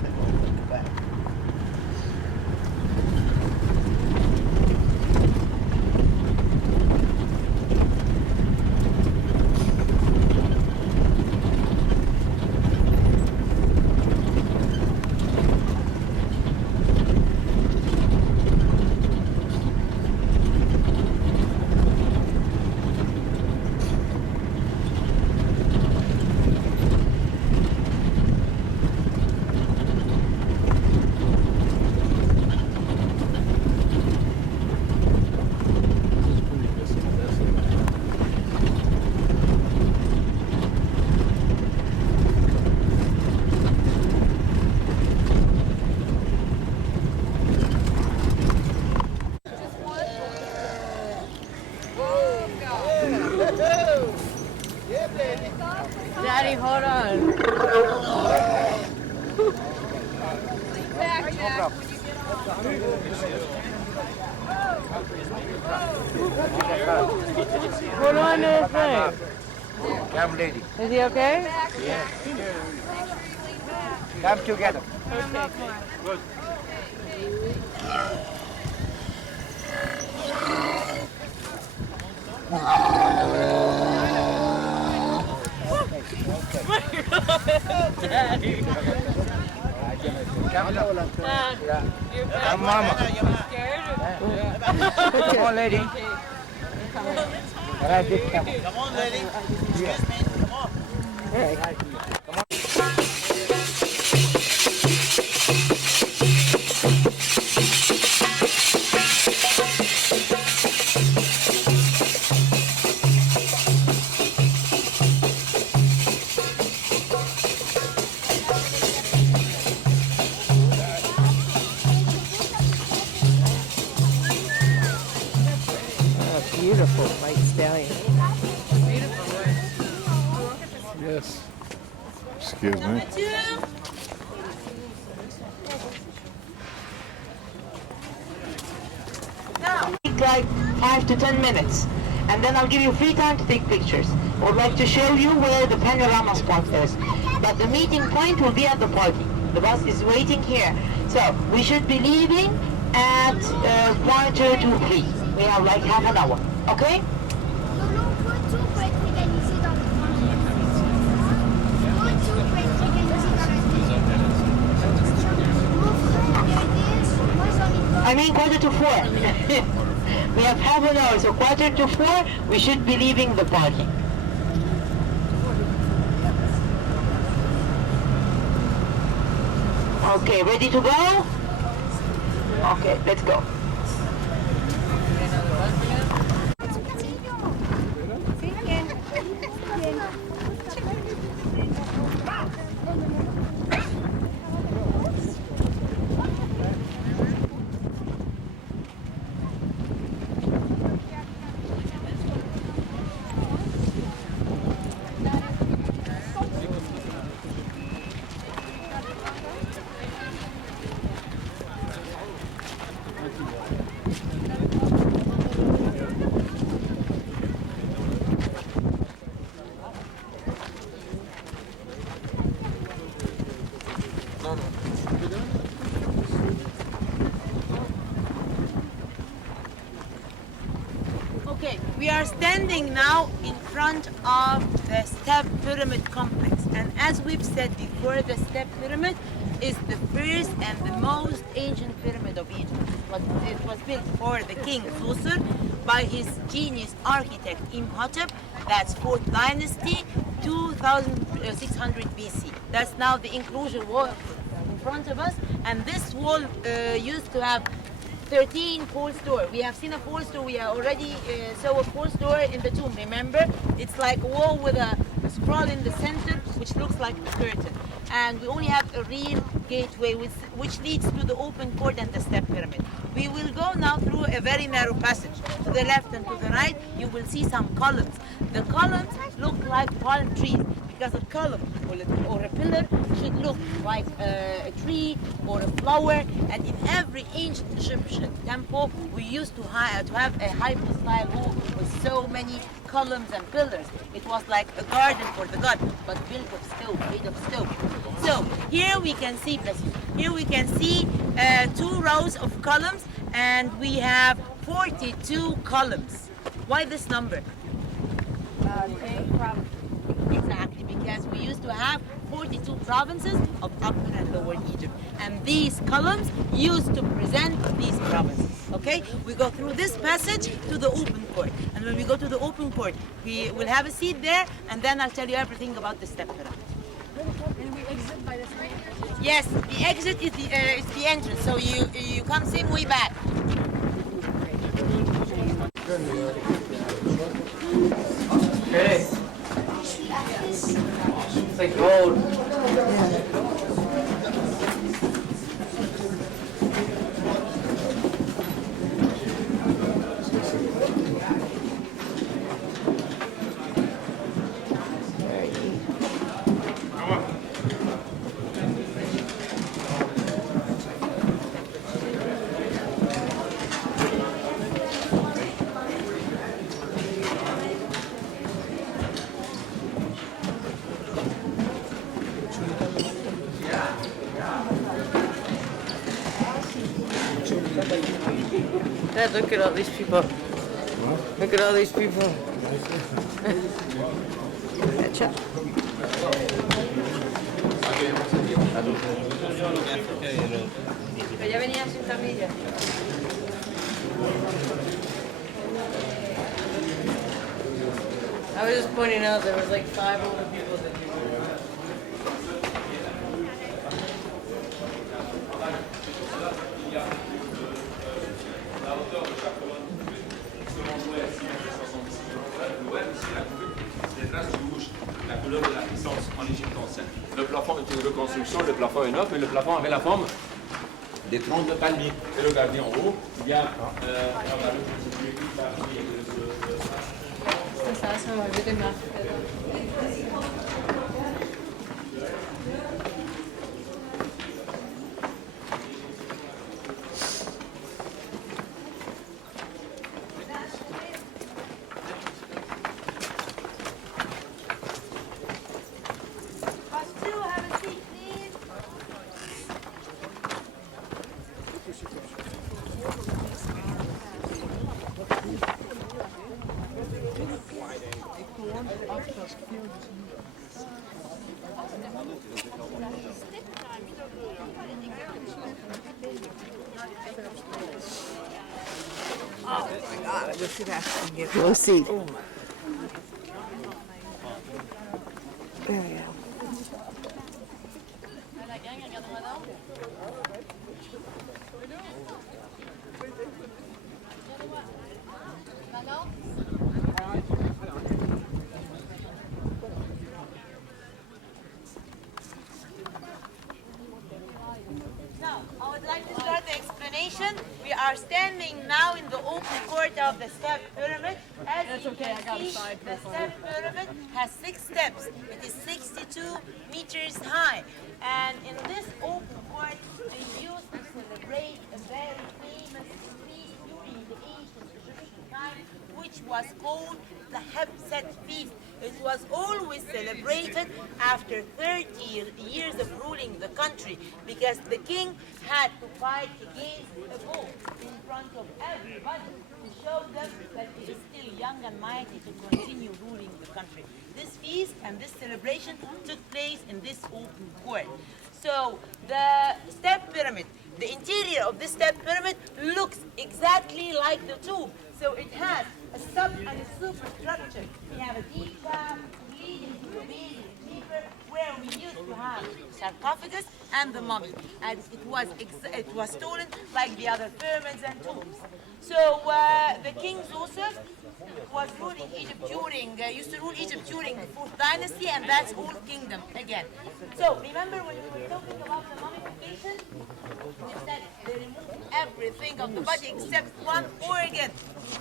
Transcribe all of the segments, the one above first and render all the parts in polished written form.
Look back. Daddy, hold on. Back, Jack. Hold on to his thing. Come, lady. Is he okay? Yeah. Come together. Okay. Daddy. Come, You're mama. scared? Come on, lady. Right, this camera. Come on, lady. Excuse me. Come on. Come on. Beautiful white stallion. Yes. Excuse me. Like 5 to 10 minutes, and then I'll give you free time to take pictures. I would like to show you where the panorama spot is, but the meeting point will be at the parking. The bus is waiting here, so we should be leaving at 2:45. We have like half an hour, okay? Nous peut tout peut être organisé dans le temps. Tout peut être organisé dans le temps. I mean 3:45. We have half an hour, so 3:45 we should be leaving the parking. Okay, ready to go? Okay, let's go. Okay, we are standing now in front of the Step Pyramid complex, and as we've said before, the Step Pyramid is the first and the most ancient pyramid of Egypt. It was built for the king Susur by his genius architect Imhotep. That's 4th dynasty, 2600 BC. That's now the enclosure wall in front of us, and this wall used to have 13 false door. We have seen a false door. We already saw a false door in the tomb. Remember, it's like a wall with a scroll in the center, which looks like a curtain. And we only have a real gateway, which leads to the open court and the step pyramid. We will go now through a very narrow passage. To the left and to the right, you will see some columns. The columns look like palm trees, because a column or a pillar should look like a tree or a flower. And in every ancient Egyptian temple, we used to have a hypostyle hall with so many columns and pillars. It was like a garden for the god, but built of stone, made of stone. So Here we can see, here we can see 2 rows of columns, and we have 42 columns. Why this number? Exactly, because we used to have 42 provinces of Upper and Lower Egypt, and these columns used to present these provinces. Okay, we go through this passage to the open court, and when we go to the open court, we will have a seat there, and then I'll tell you everything about the step pyramid. And we exit by the same exit? Yes, the exit is the entrance, so you come same way back. Okay. It's like gold. Dad, look at all these people. Look at all these people. Ya venía sin tablilla. I was just pointing out there was like 5 older people that you la couleur de la puissance en Égypte ancienne. Le plafond est une reconstruction, le plafond est neuf, mais le plafond avait la forme des troncs de palmier. Et regardez en haut, il y a Ça, ça va vider más. We'll see. There we go. Now, I would like to start the explanation. We are standing now in the open court of the step pyramid. As you can see, the step pyramid has 6 steps. It is 62 meters high. And in this open court, they used to celebrate a very famous feast during the ancient Egyptian time, which was called the Hebset feast. It was always celebrated after 30 years of ruling the country, because the king had to fight against a bull in front of everybody to show them that he is still young and mighty to continue ruling the country. This feast and this celebration took place in this open court. So the step pyramid, the interior of this step pyramid looks exactly like the tomb. So it has a sub and a superstructure. We have a deep shaft leading to the base chamber where we used to have sarcophagus and the mummy. And it was stolen like the other pyramids and tombs. So the king Joseph was ruling Egypt used to rule Egypt during the 4th dynasty, and that's whole kingdom again. So remember when we were talking about the mummification, we said they removed everything of the body except one organ.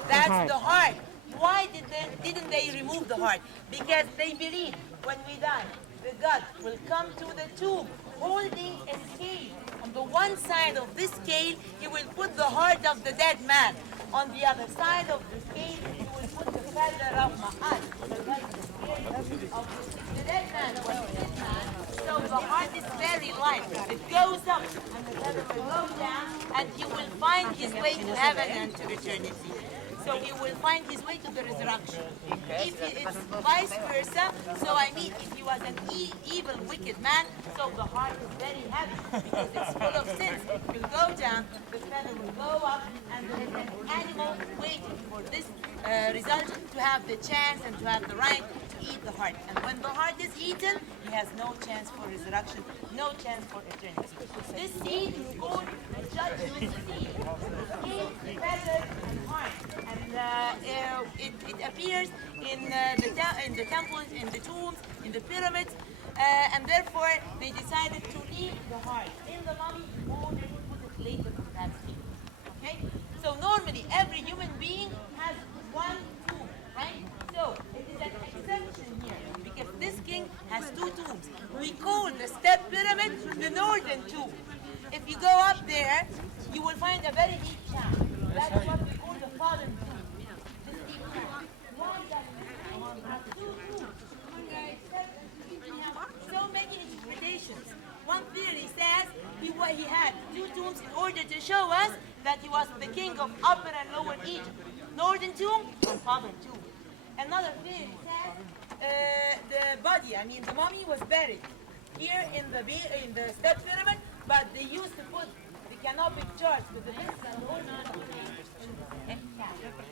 That's the heart. Why didn't they remove the heart? Because they believe when we die, the God will come to the tomb holding a scale. On the one side of this scale, he will put the heart of the dead man. On the other side of the scale, he will put the feather of Ma'at. So that's the spirit of the dead man. So the heart is there. very light. It goes up and the feather will go down and he will find his way to heaven and to eternity. So he will find his way to the resurrection. If it's vice versa, so I mean if he was an evil, wicked man, so the heart is very heavy because it's full of sins. It will go down, the feather will go up, and there is an animal waiting for this result to have the chance and to have the right to eat the heart. And when the heart is eaten, he has no chance for resurrection, no chance for eternity. This seed is called the judgment seed. Skin, feather, and heart. And it appears in the temples, in the tombs, in the pyramids, and therefore they decided to leave the heart in the mummy in order to put it later in that skin. Okay? So normally every human being has one tomb, right? So it is an exception here because this king has two tombs. We call the step pyramid the northern tomb. If you go up there, you will find a very deep shaft. That is what we call the fallen tomb. This deep shaft. Why that? Two tombs. So many interpretations. One theory says he had two tombs in order to show us that he was the king of Upper and Lower Egypt. Northern tomb and southern tomb. Another theory says the body, I mean the mummy, was buried here in the step pyramid, but they used to put the canopic church with the bits and all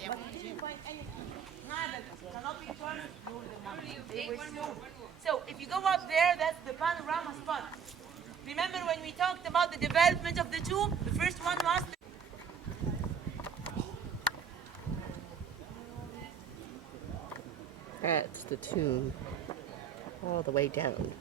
but we didn't find anything. Neither the canopic church nor the mummy. They were snow. So if you go up there, that's the panorama spot. Remember when we talked about the development of the tomb? The first one was That's the tomb. All the way down.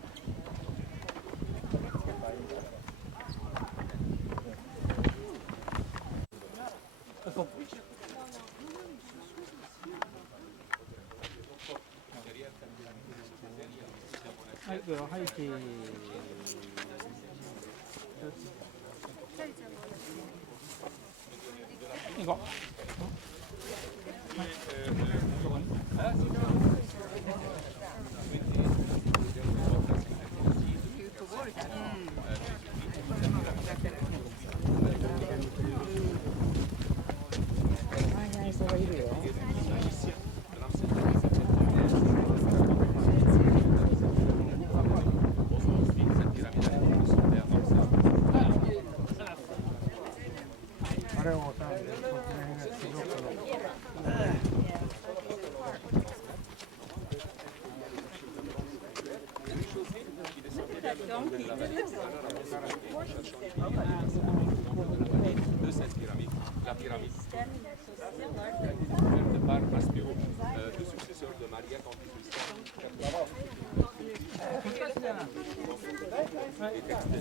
de cette pyramide, la pyramide de par Maspero, le successeur de Maria quand il est extendé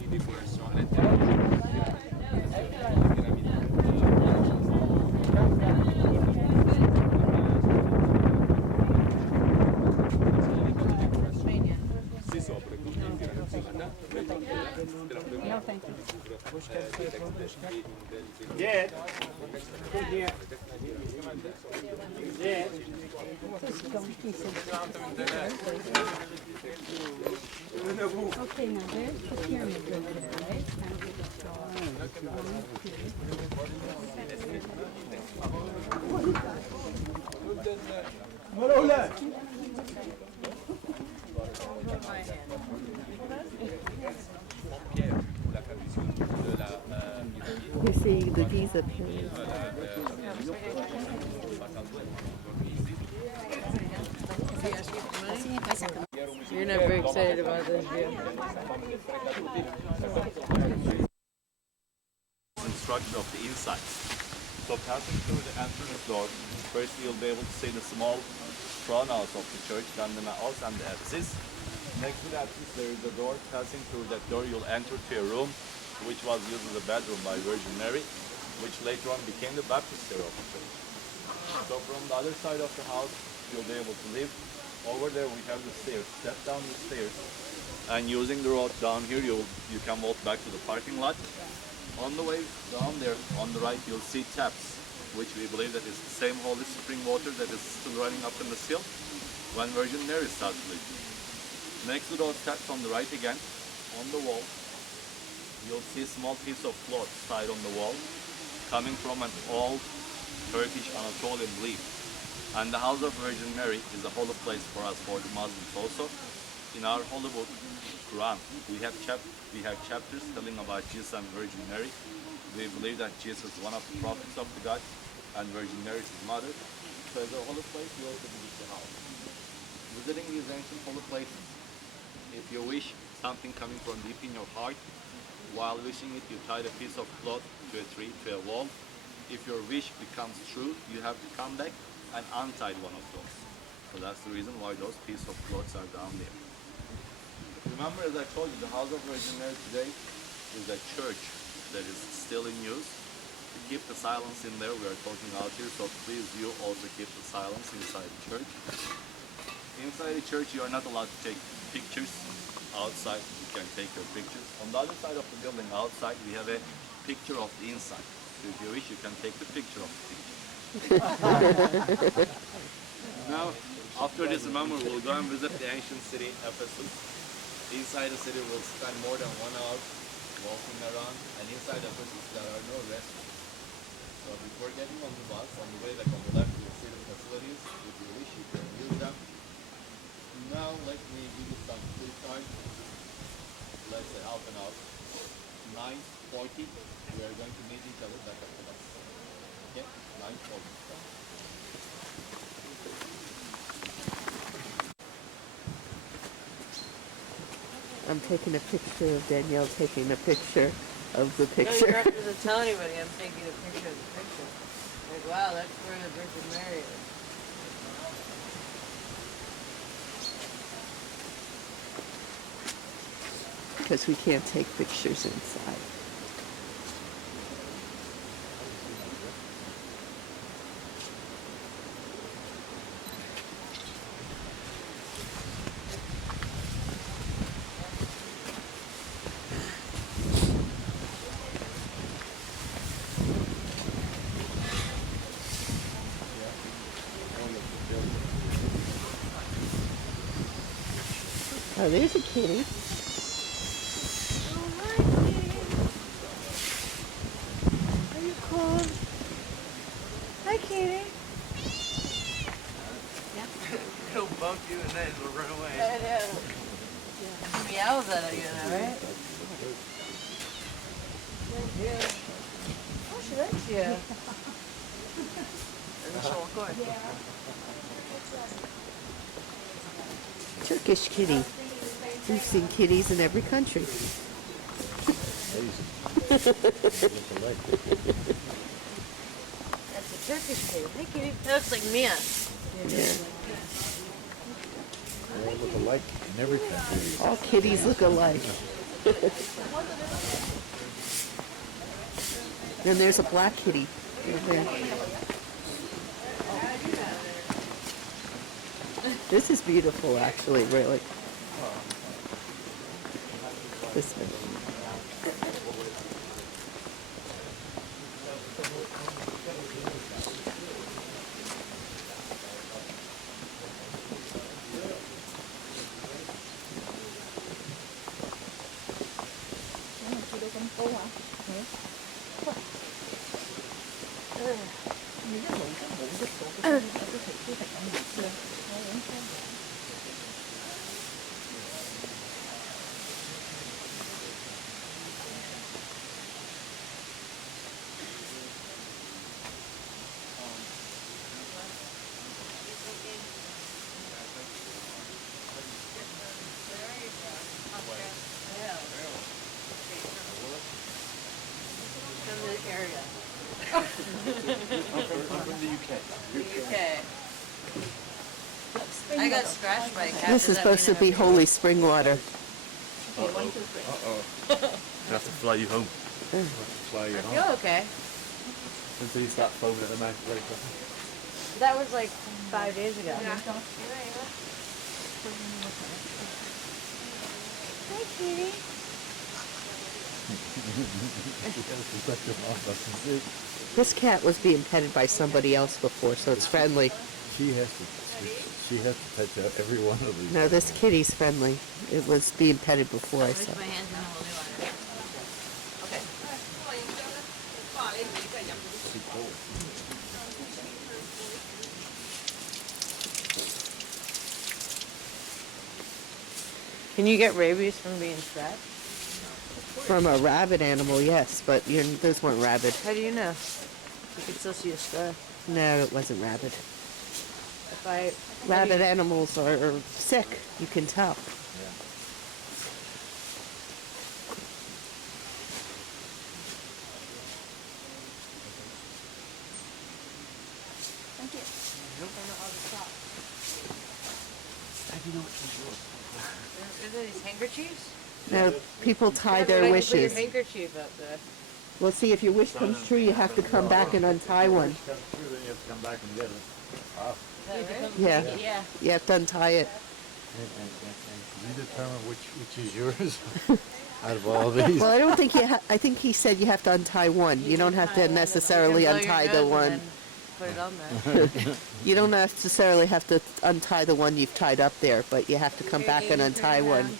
des décorations à l'intérieur. Yeah. Yeah. Okay, now there's the pyramid over there, right? You see the Giza pyramid. You're never excited about this, yeah. Construction of the inside. So passing through the entrance door, first you'll be able to see the small pronaos of the church, then the naos and the apsis. Next to the apsis there is a door. Passing through that door you'll enter to a room which was used as a bedroom by Virgin Mary, which later on became the baptistry of the church. So from the other side of the house you'll be able to live. Over there we have the stairs. Step down the stairs and using the road down here you can walk back to the parking lot. On the way down there on the right you'll see taps, which we believe that is the same holy spring water that is still running up in the sill when Virgin Mary started living. Next to those taps on the right again, on the wall, you'll see a small piece of cloth tied on the wall, coming from an old Turkish Anatolian belief. And the House of Virgin Mary is a holy place for us, for the Muslims also. In our holy book, Quran, we have chapters telling about Jesus and Virgin Mary. We believe that Jesus is one of the prophets of the God, and Virgin Mary is his mother. So as a holy place, we also visit the house. Visiting these ancient holy places, if you wish something coming from deep in your heart, while wishing it, you tie a piece of cloth to a tree, to a wall. If your wish becomes true, you have to come back and untie one of those. So that's the reason why those pieces of cloths are down there. Remember, as I told you, the House of Virgin Mary today is a church that is still in use. To keep the silence in there, we are talking out here, so please you also keep the silence inside the church. Inside the church, you are not allowed to take pictures. Outside, you can take your pictures. On the other side of the building, outside, we have a picture of the inside. So if you wish, you can take the picture of the picture. Now, after this, remember, we'll go and visit the ancient city, Ephesus. Inside the city, we'll spend more than 1 hour walking around, and inside Ephesus, there are no restaurants. So before getting on the bus, on the way back on the left, you'll see the facilities. If you wish, you can use them. Now, let me give you some free time. Let's say half an hour. 9:40, we are going to meet each other back at the bus. Okay? 9:40. I'm taking a picture of Danielle taking a picture of the picture. No, you don't have to tell anybody I'm taking a picture of the picture. Like, wow, that's where the Virgin Mary is. Because we can't take pictures inside. Oh, there's a kitty. Are you cold? Hi, Katie. It'll bump you and then it'll run away. I know. She meows at you now, right? Oh, she likes you. And then she'll walk away. Turkish kitty. We've seen kitties in every country. That's a Turkish kitty. Hey, kitty. That looks like Mia. Yeah. They all look alike in every country. All kitties look alike. And there's a black kitty over there. This is beautiful, actually, really. This one. From the area. I'm from the UK. UK. I got scratched by a cat. This is supposed to be holy spring water. I have to fly you home. Fly you I home. feel okay. Until you start foaming at the mouth very quickly. That was like 5 days ago. Hi, kitty. This cat was being petted by somebody else before, so it's friendly. She has to She has to touch out every one of these. No, this kitty's friendly. It was being petted before I saw. My hands in the holy water. Okay. Too cold. Can you get rabies from being strapped? From a rabid animal, yes, but those weren't rabid. How do you know? You can still see a scar. No, it wasn't rabid. If I Rabid animals are sick, you can tell. Is it these handkerchiefs? No, people tie Put their your wishes. handkerchief up there. Well, see, if your wish comes true, you have to come back and untie one. Comes through, then you have to come back and get it. Yeah, Yeah. you have to untie it. And you determine which is yours out of all these. Well, I don't think I think he said you have to untie one. You don't have to necessarily You can blow your untie the nose one. and then put it on there. You don't necessarily have to untie the one you've tied up there, but you have to come back and untie one.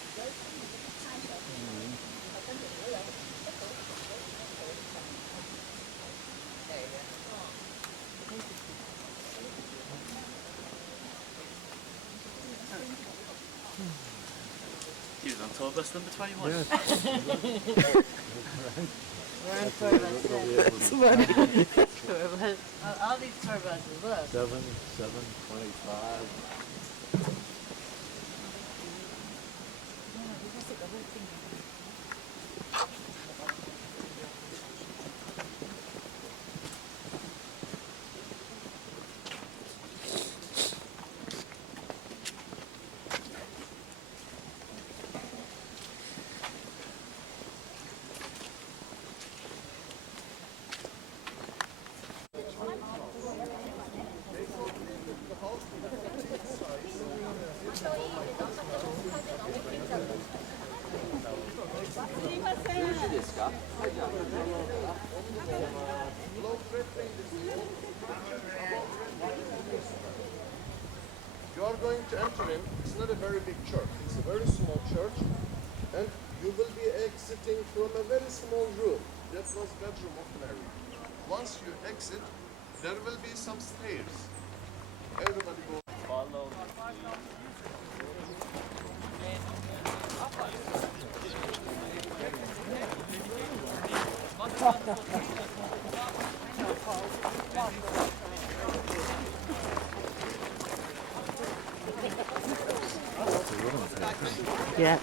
He was on tour bus number 21. We're on tour bus. Tour bus. All these tour buses, look. 7/7/25. You are going to enter in, it's not a very big church, it's a very small church, and you will be exiting from a very small room. That was bedroom of Mary. Once you exit, there will be some stairs. Everybody go. Follow Yeah.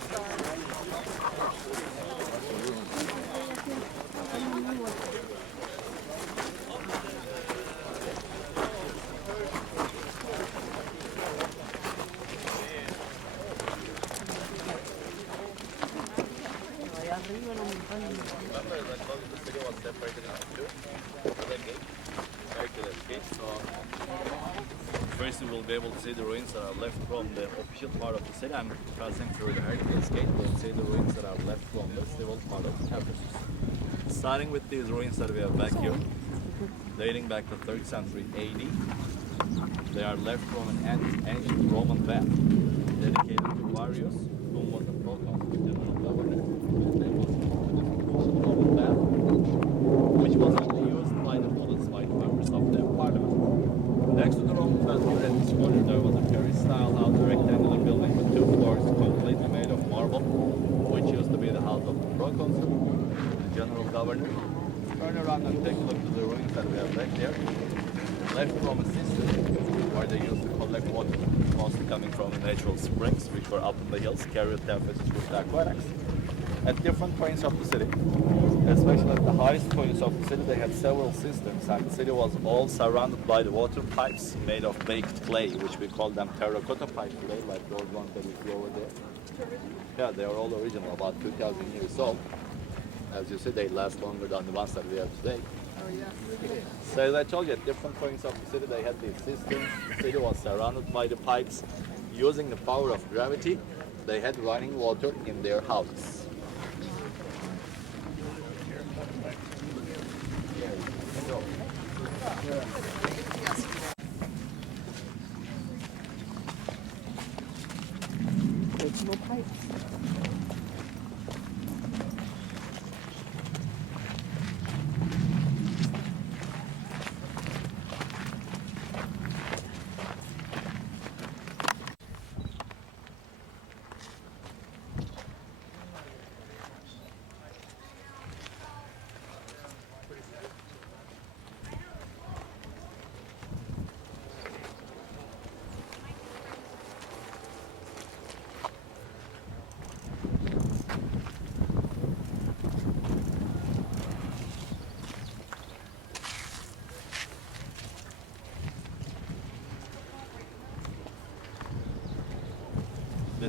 Remember when I told you the city was separated into two? That gate? Circular gate. So first you will be able to see the ruins that are left from the official part of the city. I'm passing through the Hercules gate. You'll see the ruins that are left from the civil part of Ephesus. Starting with these ruins that we have back here, dating back to 3rd century AD. They are left from an ancient Roman bath dedicated to Varius, whom was a proconsul general governor. His name was Roman bath, which was only used by the Polish members of the parliament. Next to the Roman bath here at this corner, there was a peristyle outer rectangular building with 2 floors completely made of marble, which used to be the house of the proconsul, the general governor. Turn around and take a look to the ruins that we have back there. Left from a cistern where they used to collect water, mostly coming from the natural springs which were up in the hills, carried to Ephesus with the aqueducts. At different points of the city, especially at the highest points of the city, they had several cisterns, and the city was all surrounded by the water pipes made of baked clay, which we call them terracotta pipes today, like those ones that we see over there. Yeah, they are all original, about 2,000 years old. As you see, they last longer than the ones that we have today. So as I told you, at different points of the city, they had these cisterns. The city was surrounded by the pipes. Using the power of gravity, they had running water in their houses.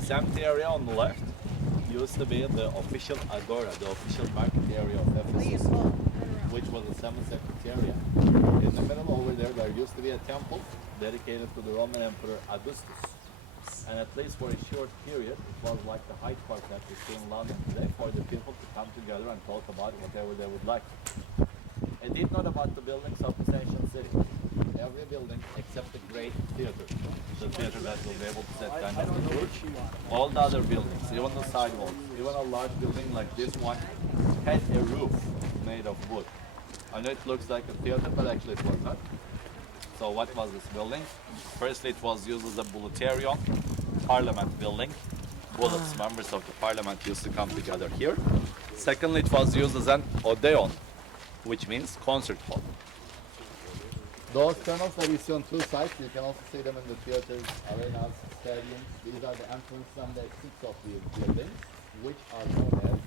This empty area on the left used to be the official agora, the official market area of Ephesus, which was a semi-secretariat. In the middle over there used to be a temple dedicated to the Roman Emperor Augustus. And at least for a short period, it was like the Hyde Park that we see in London today for the people to come together and talk about whatever they would like. A deep note about the buildings of this ancient city. Every building except the great theater, the theater that will be able to set kind of the church. All the other buildings, even the sidewalks, even a large building like this one, had a roof made of wood. I know it looks like a theater, but actually it was not. So what was this building? Firstly, it was used as a bulletarium, parliament building. Bullets, members of the parliament used to come together here. Secondly, it was used as an odeon, which means concert hall. Those tunnels that you see on two sides, you can also see them in the theaters, arenas, stadiums. These are the entrances and the exits of the buildings, which are known as